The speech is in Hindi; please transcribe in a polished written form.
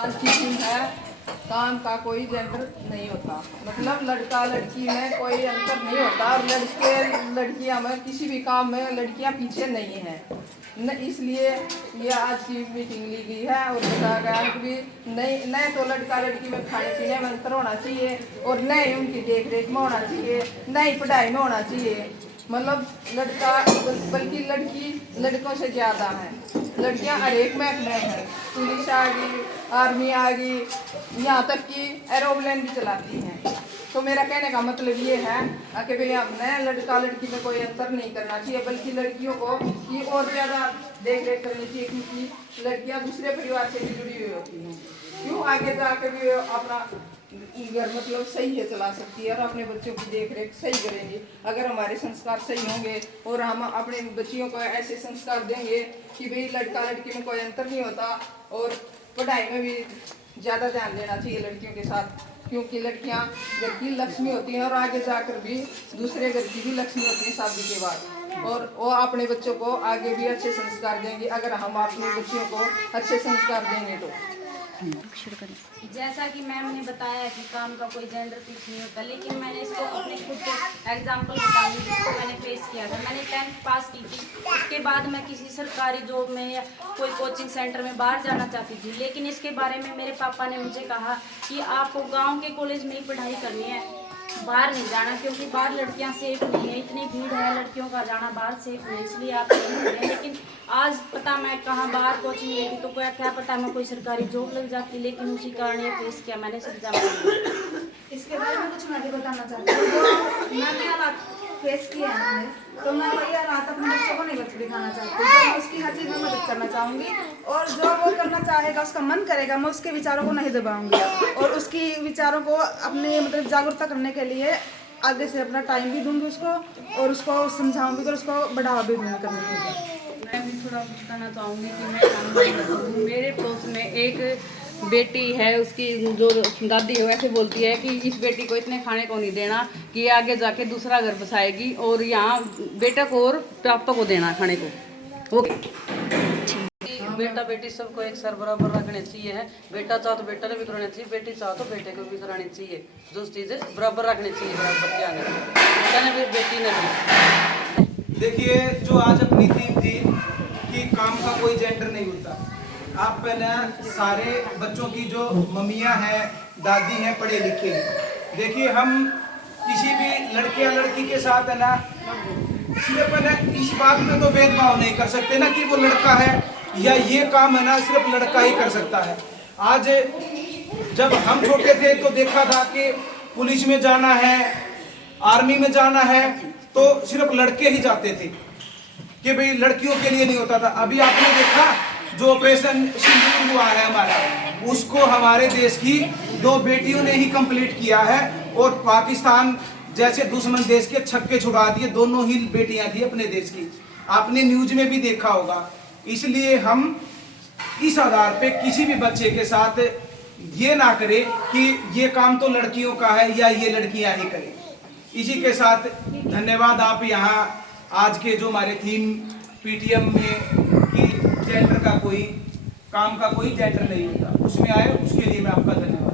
आज की थीम है काम का कोई जेंडर नहीं होता, मतलब लड़का लड़की में कोई अंतर नहीं होता और लड़के लड़कियां में किसी भी काम में लड़कियां पीछे नहीं हैं न, इसलिए ये आज की मीटिंग ली गई है और बताया गया है कि नए तो लड़का लड़की में खाने पीने में अंतर होना चाहिए और नए उनकी देख रेख में होना चाहिए, नई पढ़ाई में होना चाहिए। मतलब लड़का बल्कि लड़की लड़कों से ज़्यादा है, लड़कियां हर एक महकमे में हैं, पुलिस आ गई, आर्मी आ गई, यहाँ तक कि एरोप्लेन भी चलाती हैं। तो मेरा कहने का मतलब ये है कि भाई हमने लड़का लड़की में कोई अंतर नहीं करना चाहिए, बल्कि लड़कियों को ये और ज़्यादा देख रेख करनी चाहिए, क्योंकि लड़कियां दूसरे परिवार से भी जुड़ी हुई होती हैं। क्यों आगे जाके भी अपना घर मतलब सही है चला सकती है और अपने बच्चों की देख रेख सही करेंगे अगर हमारे संस्कार सही होंगे और हम अपने बच्चियों को ऐसे संस्कार देंगे कि भाई लड़का लड़की में कोई अंतर नहीं होता और पढ़ाई में भी ज़्यादा ध्यान देना चाहिए लड़कियों के साथ, क्योंकि लड़कियां घर की लक्ष्मी होती हैं और आगे जाकर भी दूसरे घर की भी लक्ष्मी होती है शादी के बाद, और वो अपने बच्चों को आगे भी अच्छे संस्कार देंगे अगर हम अपने बच्चियों को अच्छे संस्कार देंगे तो। जैसा कि मैम ने बताया कि काम का कोई जेंडर फिक्स नहीं होता, लेकिन मैंने इसको अपने खुद के एग्जांपल बताऊंगी जिसको मैंने फेस किया था। मैंने 10th पास की थी, उसके बाद मैं किसी सरकारी जॉब में या कोई कोचिंग सेंटर में बाहर जाना चाहती थी, लेकिन इसके बारे में मेरे पापा ने मुझे कहा कि आपको गाँव के कॉलेज में ही पढ़ाई करनी है, बाहर नहीं जाना, क्योंकि बाहर लड़कियां सेफ नहीं है, इतनी भीड़ है, लड़कियों का जाना बाहर सेफ नहीं, इसलिए आप नहीं है। लेकिन आज पता मैं कहाँ बाहर कोचिंग लेती तो क्या पता मैं कोई सरकारी जॉब लग जाती, लेकिन उसी कारण ये फेस किया मैंने समझा। इसके बारे में कुछ मैं भी बताना चाहती हूँ। मैं भी हालात फेस किए हैं मैंने, तो मैं वही हालात अपने बच्चों को नहीं दिखाना चाहती, तो मैं उसकी हर चीज़ में मदद करना चाहूँगी और जो वो करना चाहेगा, उसका मन करेगा, मैं उसके विचारों को नहीं दबाऊंगी और उसकी विचारों को अपने मतलब जागरूकता करने के लिए आगे से अपना टाइम भी दूंगी उसको और उसको समझाऊंगी और उसको बढ़ावा भी दूंगी करने के लिए। मैं भी थोड़ा कुछ कहना चाहूँगी कि मैं मेरे पड़ोस में एक बेटी है, उसकी जो दादी है वैसे बोलती है कि इस बेटी को इतने खाने को नहीं देना कि आगे जाके दूसरा घर बसाएगी और यहाँ बेटा को और पापा को देना खाने को। ओके, बेटा बेटी सबको एक सर बराबर रखने चाहिए है, बेटा चाहो तो बेटा ने भी कराना चाहिए, बेटी चाहो तो बेटे को भी करानी चाहिए, जो चीज़ें बराबर रखनी चाहिए बच्चा ने, बेटा ने भी बेटी ने भी। देखिए, जो आज अपनी थीम थी कि काम का कोई जेंडर नहीं होता, आप पहले सारे बच्चों की जो मम्मियाँ हैं, दादी हैं, पढ़े लिखे हैं, देखिए हम किसी भी लड़के या लड़की के साथ है ना सिर्फ है ना इस बात में तो भेदभाव नहीं कर सकते ना कि वो लड़का है या ये काम है ना सिर्फ लड़का ही कर सकता है। आज जब हम छोटे थे तो देखा था कि पुलिस में जाना है, आर्मी में जाना है तो सिर्फ लड़के ही जाते थे कि भाई लड़कियों के लिए नहीं होता था। अभी आपने देखा जो ऑपरेशन सिंदूर हुआ है हमारा, उसको हमारे देश की 2 बेटियों ने ही कंप्लीट किया है और पाकिस्तान जैसे दुश्मन देश के छक्के छुड़ा दिए, दोनों ही बेटियां थी अपने देश की, आपने न्यूज में भी देखा होगा। इसलिए हम इस आधार पे किसी भी बच्चे के साथ ये ना करें कि ये काम तो लड़कियों का है या ये लड़कियां ही करें। इसी के साथ धन्यवाद, आप यहाँ आज के जो हमारे थीम पीटीएम में कि जेंडर का कोई काम का कोई जेंडर नहीं होता उसमें आए, उसके लिए मैं आपका धन्यवाद।